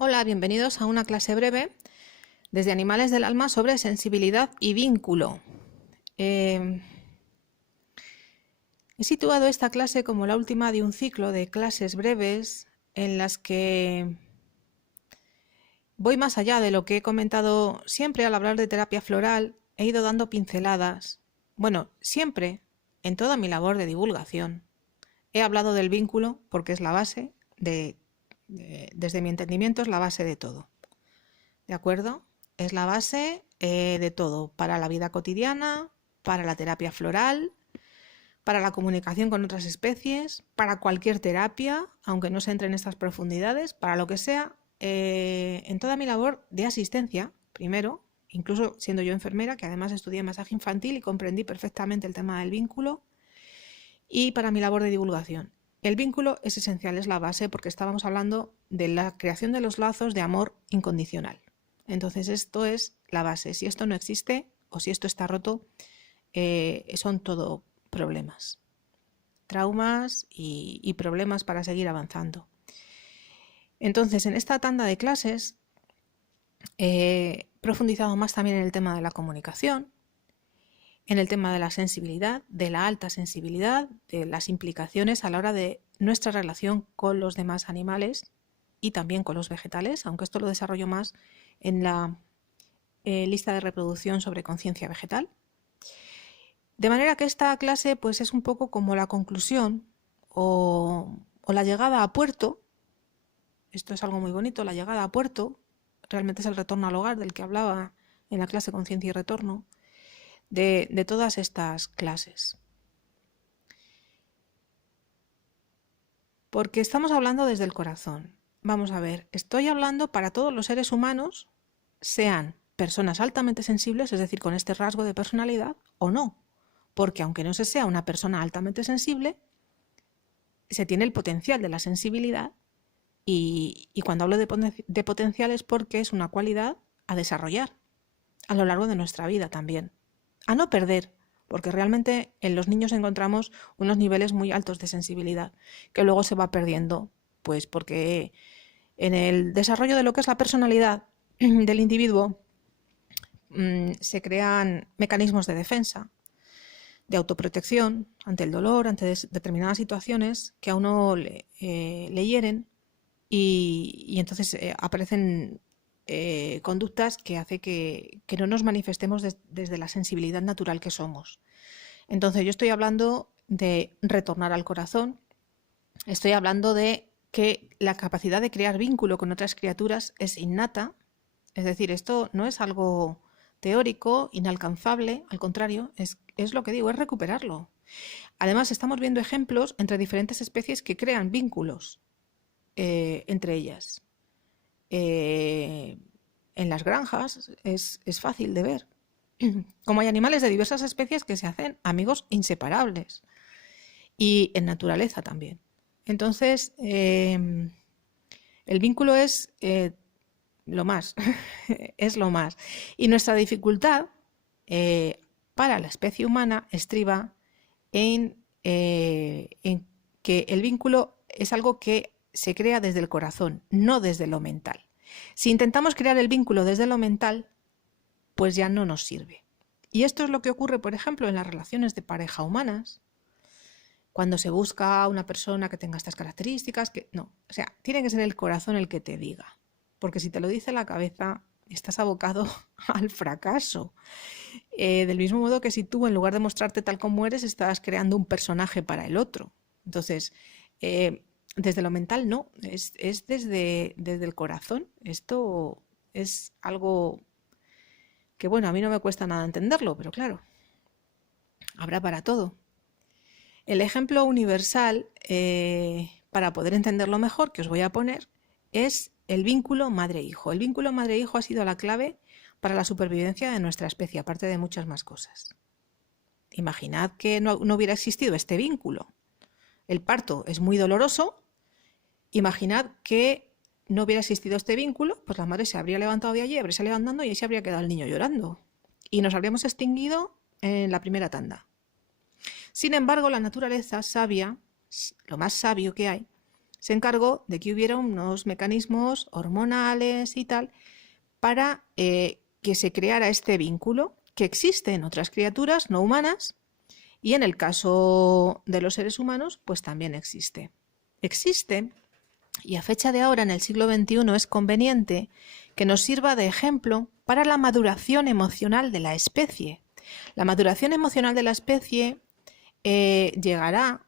Hola, bienvenidos a una clase breve desde Animales del Alma sobre sensibilidad y vínculo. He situado esta clase como la última de un ciclo de clases breves en las que voy más allá de lo que he comentado siempre al hablar de terapia floral. He ido dando pinceladas. Bueno, siempre, en toda mi labor de divulgación, he hablado del vínculo porque es la base desde mi entendimiento, es la base de todo. ¿De acuerdo? Es la base de todo, para la vida cotidiana, para la terapia floral, para la comunicación con otras especies, para cualquier terapia, aunque no se entre en estas profundidades, para lo que sea, en toda mi labor de asistencia, primero, incluso siendo yo enfermera, que además estudié masaje infantil y comprendí perfectamente el tema del vínculo, y para mi labor de divulgación. El vínculo es esencial, es la base, porque estábamos hablando de la creación de los lazos de amor incondicional. Entonces esto es la base. Si esto no existe o si esto está roto, son todo problemas, traumas y problemas para seguir avanzando. Entonces, en esta tanda de clases he profundizado más también en el tema de la comunicación, en el tema de la sensibilidad, de la alta sensibilidad, de las implicaciones a la hora de nuestra relación con los demás animales y también con los vegetales, aunque esto lo desarrollo más en la lista de reproducción sobre conciencia vegetal. De manera que esta clase pues, es un poco como la conclusión o la llegada a puerto. Esto es algo muy bonito, la llegada a puerto. Realmente es el retorno al hogar del que hablaba en la clase Conciencia y Retorno, de todas estas clases. Porque estamos hablando desde el corazón. Vamos a ver, estoy hablando para todos los seres humanos, sean personas altamente sensibles, es decir, con este rasgo de personalidad, o no. Porque aunque no se sea una persona altamente sensible, se tiene el potencial de la sensibilidad y cuando hablo de potencial es porque es una cualidad a desarrollar a lo largo de nuestra vida también. A no perder, porque realmente en los niños encontramos unos niveles muy altos de sensibilidad que luego se va perdiendo, pues porque en el desarrollo de lo que es la personalidad del individuo se crean mecanismos de defensa, de autoprotección ante el dolor, ante determinadas situaciones que a uno le hieren y entonces aparecen conductas que hace que no nos manifestemos desde la sensibilidad natural que somos. Entonces yo estoy hablando de retornar al corazón, estoy hablando de que la capacidad de crear vínculo con otras criaturas es innata, es decir, esto no es algo teórico, inalcanzable, al contrario, es lo que digo, es recuperarlo. Además, estamos viendo ejemplos entre diferentes especies que crean vínculos entre ellas. En las granjas es fácil de ver. Como hay animales de diversas especies que se hacen amigos inseparables. Y en naturaleza también. Entonces, el vínculo es lo más, es lo más. Y nuestra dificultad para la especie humana estriba en que el vínculo es algo que se crea desde el corazón, no desde lo mental. Si intentamos crear el vínculo desde lo mental, pues ya no nos sirve. Y esto es lo que ocurre, por ejemplo, en las relaciones de pareja humanas, cuando se busca una persona que tenga estas características, no, o sea, tiene que ser el corazón el que te diga, porque si te lo dice la cabeza, estás abocado al fracaso. Del mismo modo que si tú, en lugar de mostrarte tal como eres, estás creando un personaje para el otro. Entonces, desde lo mental no, es desde el corazón. Esto es algo que, bueno, a mí no me cuesta nada entenderlo, pero claro, habrá para todo. El ejemplo universal, para poder entenderlo mejor, que os voy a poner, es el vínculo madre-hijo. El vínculo madre-hijo ha sido la clave para la supervivencia de nuestra especie, aparte de muchas más cosas. Imaginad que no hubiera existido este vínculo. El parto es muy doloroso. Imaginad que no hubiera existido este vínculo, pues la madre se habría levantado de allí, habría salido andando y ahí se habría quedado el niño llorando. Y nos habríamos extinguido en la primera tanda. Sin embargo, la naturaleza sabia, lo más sabio que hay, se encargó de que hubiera unos mecanismos hormonales y tal para que se creara este vínculo que existe en otras criaturas no humanas y en el caso de los seres humanos pues también existe. Existe, y a fecha de ahora en el siglo XXI es conveniente que nos sirva de ejemplo para la maduración emocional de la especie. La maduración emocional de la especie llegará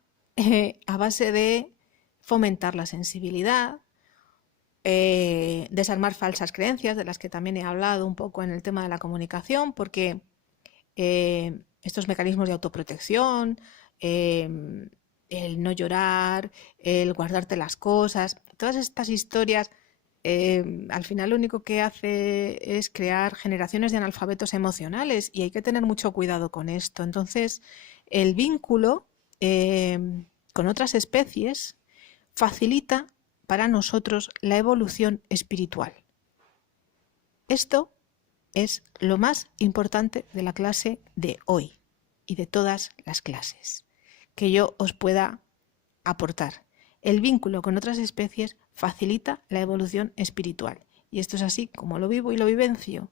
a base de fomentar la sensibilidad, desarmar falsas creencias, de las que también he hablado un poco en el tema de la comunicación, porque estos mecanismos de autoprotección, el no llorar, el guardarte las cosas, todas estas historias, al final lo único que hace es crear generaciones de analfabetos emocionales y hay que tener mucho cuidado con esto. Entonces, el vínculo con otras especies facilita para nosotros la evolución espiritual. Esto es lo más importante de la clase de hoy y de todas las clases que yo os pueda aportar. El vínculo con otras especies facilita la evolución espiritual. Y esto es así como lo vivo y lo vivencio.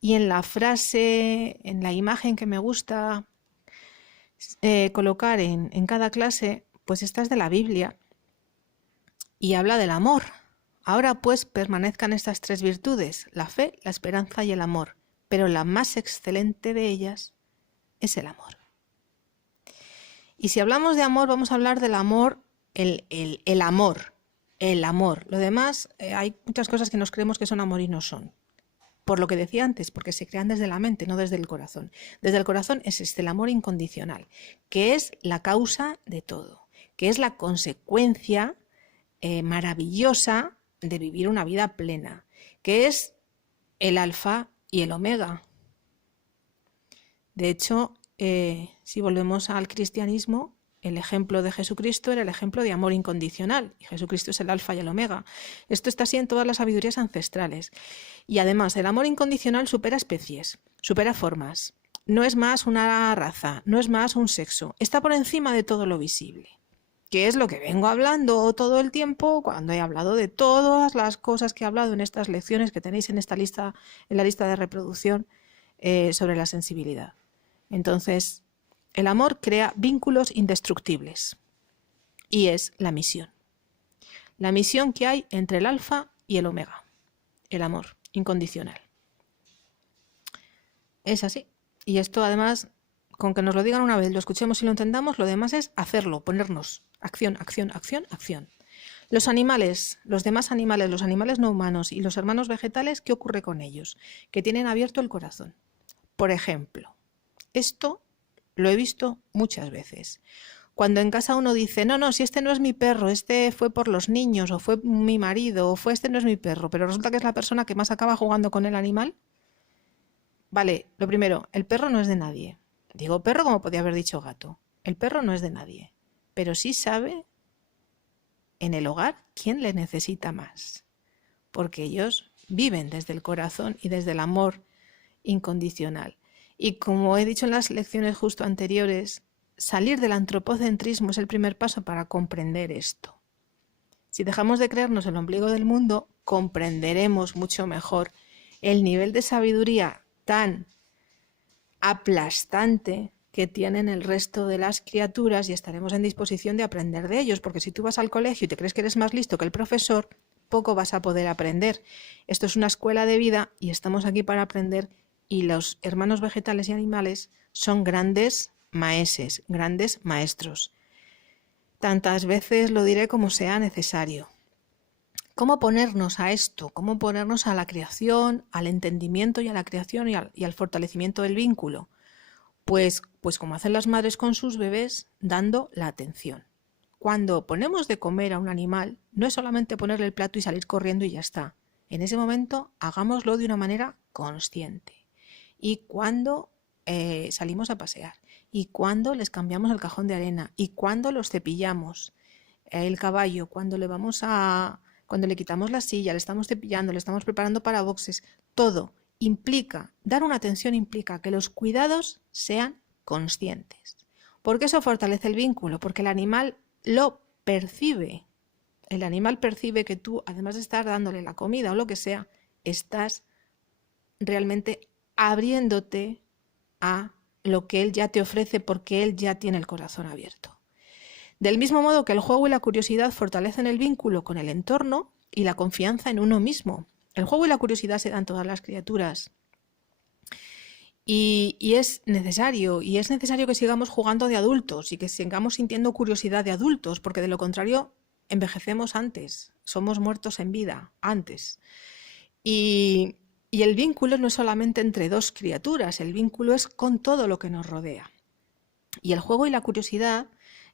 Y en la frase, en la imagen que me gusta colocar en cada clase, pues esta es de la Biblia y habla del amor. Ahora pues permanezcan estas tres virtudes, la fe, la esperanza y el amor, pero la más excelente de ellas es el amor. Y si hablamos de amor, vamos a hablar del amor, el amor. Lo demás, hay muchas cosas que nos creemos que son amor y no son. Por lo que decía antes, porque se crean desde la mente, no desde el corazón. Desde el corazón es el amor incondicional, que es la causa de todo, que es la consecuencia maravillosa de vivir una vida plena, que es el alfa y el omega. De hecho, si volvemos al cristianismo, el ejemplo de Jesucristo era el ejemplo de amor incondicional, y Jesucristo es el alfa y el omega. Esto está así en todas las sabidurías ancestrales. Y además, el amor incondicional supera especies, supera formas. No es más una raza, no es más un sexo, está por encima de todo lo visible. Que es lo que vengo hablando todo el tiempo cuando he hablado de todas las cosas que he hablado en estas lecciones que tenéis en esta lista, en la lista de reproducción sobre la sensibilidad. Entonces, el amor crea vínculos indestructibles y es la misión. La misión que hay entre el alfa y el omega. El amor incondicional. Es así. Y esto además, con que nos lo digan una vez, lo escuchemos y lo entendamos, lo demás es hacerlo, ponernos. Acción, acción, acción, acción. Los animales, los demás animales, los animales no humanos y los hermanos vegetales, ¿qué ocurre con ellos? Que tienen abierto el corazón. Por ejemplo, esto lo he visto muchas veces. Cuando en casa uno dice, no, si este no es mi perro, este fue por los niños, o fue mi marido, o fue este no es mi perro, pero resulta que es la persona que más acaba jugando con el animal. Vale, lo primero, el perro no es de nadie. Digo perro como podía haber dicho gato. El perro no es de nadie. Pero sí sabe en el hogar quién le necesita más, porque ellos viven desde el corazón y desde el amor incondicional. Y como he dicho en las lecciones justo anteriores, salir del antropocentrismo es el primer paso para comprender esto. Si dejamos de creernos el ombligo del mundo, comprenderemos mucho mejor el nivel de sabiduría tan aplastante que tienen el resto de las criaturas y estaremos en disposición de aprender de ellos, porque si tú vas al colegio y te crees que eres más listo que el profesor, poco vas a poder aprender. Esto es una escuela de vida y estamos aquí para aprender, y los hermanos vegetales y animales son grandes maeses, grandes maestros. Tantas veces lo diré como sea necesario. ¿Cómo ponernos a esto? ¿Cómo ponernos a la creación, al entendimiento y a la creación y al fortalecimiento del vínculo? Pues como hacen las madres con sus bebés, dando la atención. Cuando ponemos de comer a un animal, no es solamente ponerle el plato y salir corriendo y ya está. En ese momento, hagámoslo de una manera consciente. Y cuando salimos a pasear, y cuando les cambiamos el cajón de arena, y cuando los cepillamos, el caballo, cuando le quitamos la silla, le estamos cepillando, le estamos preparando para boxes, todo implica, dar una atención implica que los cuidados sean conscientes. ¿Por qué eso fortalece el vínculo? Porque el animal lo percibe. El animal percibe que tú, además de estar dándole la comida o lo que sea, estás realmente abriéndote a lo que él ya te ofrece porque él ya tiene el corazón abierto. Del mismo modo que el juego y la curiosidad fortalecen el vínculo con el entorno y la confianza en uno mismo. El juego y la curiosidad se dan en todas las criaturas. Y es necesario que sigamos jugando de adultos y que sigamos sintiendo curiosidad de adultos, porque de lo contrario envejecemos antes, somos muertos en vida antes. Y el vínculo no es solamente entre dos criaturas, el vínculo es con todo lo que nos rodea. Y el juego y la curiosidad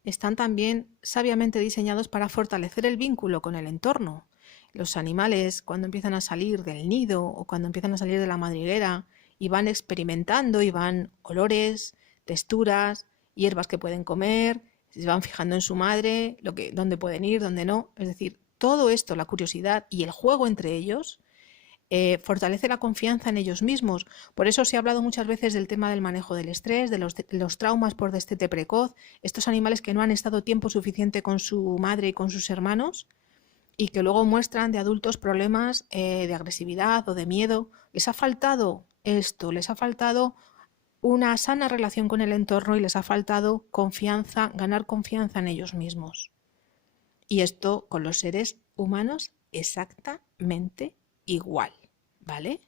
están también sabiamente diseñados para fortalecer el vínculo con el entorno. Los animales, cuando empiezan a salir del nido o cuando empiezan a salir de la madriguera y van experimentando y van olores, texturas, hierbas que pueden comer, se van fijando en su madre, dónde pueden ir, dónde no. Es decir, todo esto, la curiosidad y el juego entre ellos, fortalece la confianza en ellos mismos. Por eso se ha hablado muchas veces del tema del manejo del estrés, de los traumas por destete precoz, estos animales que no han estado tiempo suficiente con su madre y con sus hermanos y que luego muestran de adultos problemas de agresividad o de miedo. Les ha faltado esto, les ha faltado una sana relación con el entorno y les ha faltado confianza, ganar confianza en ellos mismos. Y esto con los seres humanos exactamente igual, ¿vale?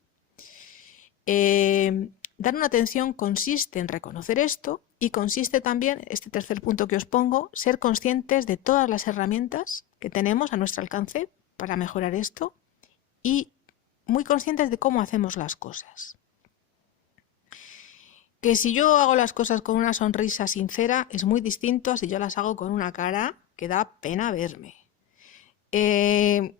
Dar una atención consiste en reconocer esto y consiste también, este tercer punto que os pongo, ser conscientes de todas las herramientas que tenemos a nuestro alcance para mejorar esto y muy conscientes de cómo hacemos las cosas. Que si yo hago las cosas con una sonrisa sincera es muy distinto a si yo las hago con una cara que da pena verme. Es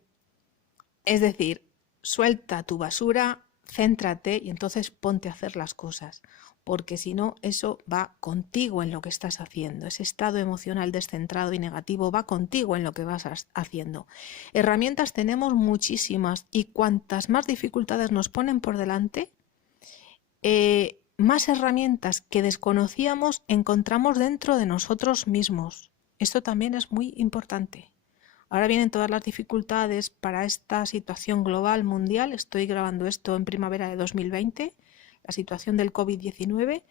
decir, suelta tu basura, céntrate y entonces ponte a hacer las cosas, porque si no, eso va contigo en lo que estás haciendo. Ese estado emocional descentrado y negativo va contigo en lo que vas haciendo. Herramientas tenemos muchísimas y cuantas más dificultades nos ponen por delante, más herramientas que desconocíamos encontramos dentro de nosotros mismos. Esto también es muy importante. Ahora vienen todas las dificultades para esta situación global mundial. Estoy grabando esto en primavera de 2020, la situación del COVID-19,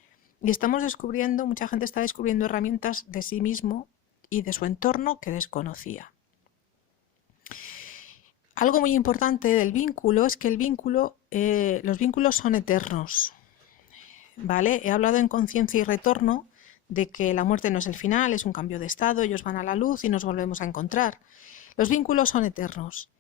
y estamos descubriendo, mucha gente está descubriendo herramientas de sí mismo y de su entorno que desconocía. Algo muy importante del vínculo es que los vínculos son eternos, ¿vale? He hablado en Conciencia y Retorno de que la muerte no es el final, es un cambio de estado, ellos van a la luz y nos volvemos a encontrar. Los vínculos son eternos.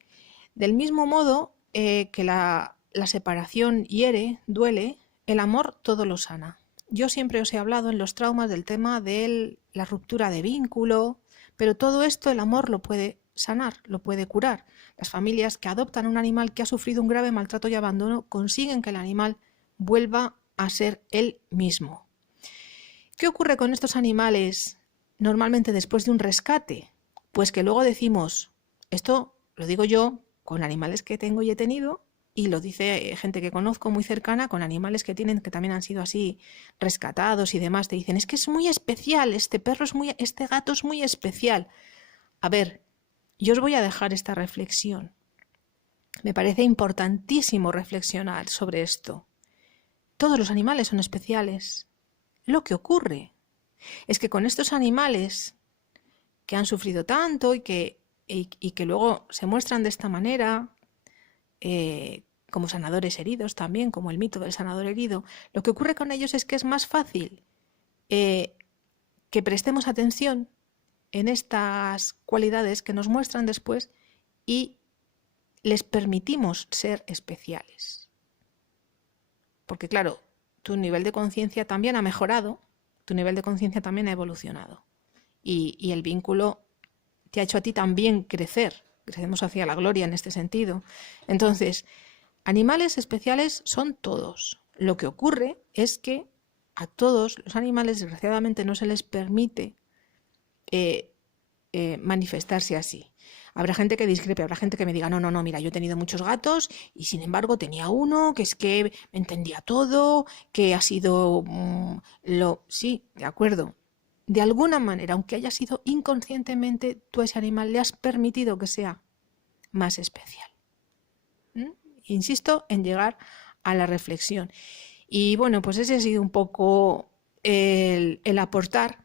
Del mismo modo que la separación hiere, duele, el amor todo lo sana. Yo siempre os he hablado en los traumas del tema de la ruptura de vínculo, pero todo esto el amor lo puede sanar, lo puede curar. Las familias que adoptan un animal que ha sufrido un grave maltrato y abandono consiguen que el animal vuelva a ser él mismo. ¿Qué ocurre con estos animales normalmente después de un rescate? Pues que luego decimos, esto lo digo yo con animales que tengo y he tenido, y lo dice gente que conozco muy cercana con animales que tienen, que también han sido así rescatados y demás, te dicen, es que es muy especial, este gato es muy especial. A ver, yo os voy a dejar esta reflexión. Me parece importantísimo reflexionar sobre esto. Todos los animales son especiales. Lo que ocurre es que con estos animales que han sufrido tanto y que luego se muestran de esta manera, como sanadores heridos también, como el mito del sanador herido, lo que ocurre con ellos es que es más fácil que prestemos atención en estas cualidades que nos muestran después y les permitimos ser especiales. Porque claro, tu nivel de conciencia también ha mejorado, tu nivel de conciencia también ha evolucionado. Y el vínculo te ha hecho a ti también crecer. Crecemos hacia la gloria en este sentido. Entonces, animales especiales son todos. Lo que ocurre es que a todos los animales, desgraciadamente, no se les permite manifestarse así. Habrá gente que discrepe, habrá gente que me diga, no, mira, yo he tenido muchos gatos y sin embargo tenía uno que es que me entendía todo, que ha sido Sí, de acuerdo. de alguna manera, aunque haya sido inconscientemente, tú a ese animal le has permitido que sea más especial. Insisto en llegar a la reflexión. Y bueno, pues ese ha sido un poco el aportar.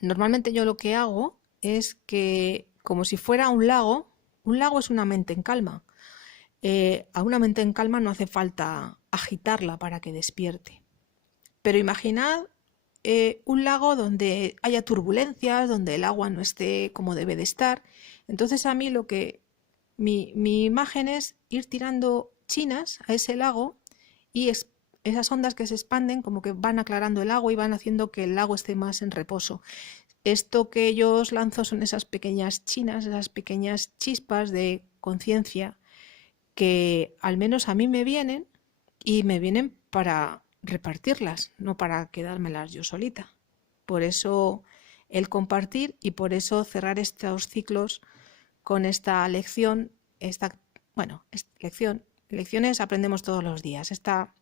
Normalmente yo lo que hago es que, como si fuera un lago es una mente en calma. A una mente en calma no hace falta agitarla para que despierte. Pero imaginad un lago donde haya turbulencias, donde el agua no esté como debe de estar. Entonces a mí mi imagen es ir tirando chinas a ese lago y esas ondas que se expanden como que van aclarando el agua y van haciendo que el lago esté más en reposo. Esto que yo os lanzo son esas pequeñas chinas, esas pequeñas chispas de conciencia que al menos a mí me vienen y me vienen para repartirlas, no para quedármelas yo solita. Por eso el compartir y por eso cerrar estos ciclos con esta lección, lecciones aprendemos todos los días. Esta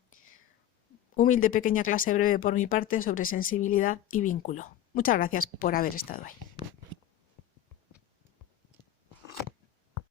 humilde pequeña clase breve por mi parte sobre sensibilidad y vínculo. Muchas gracias por haber estado ahí.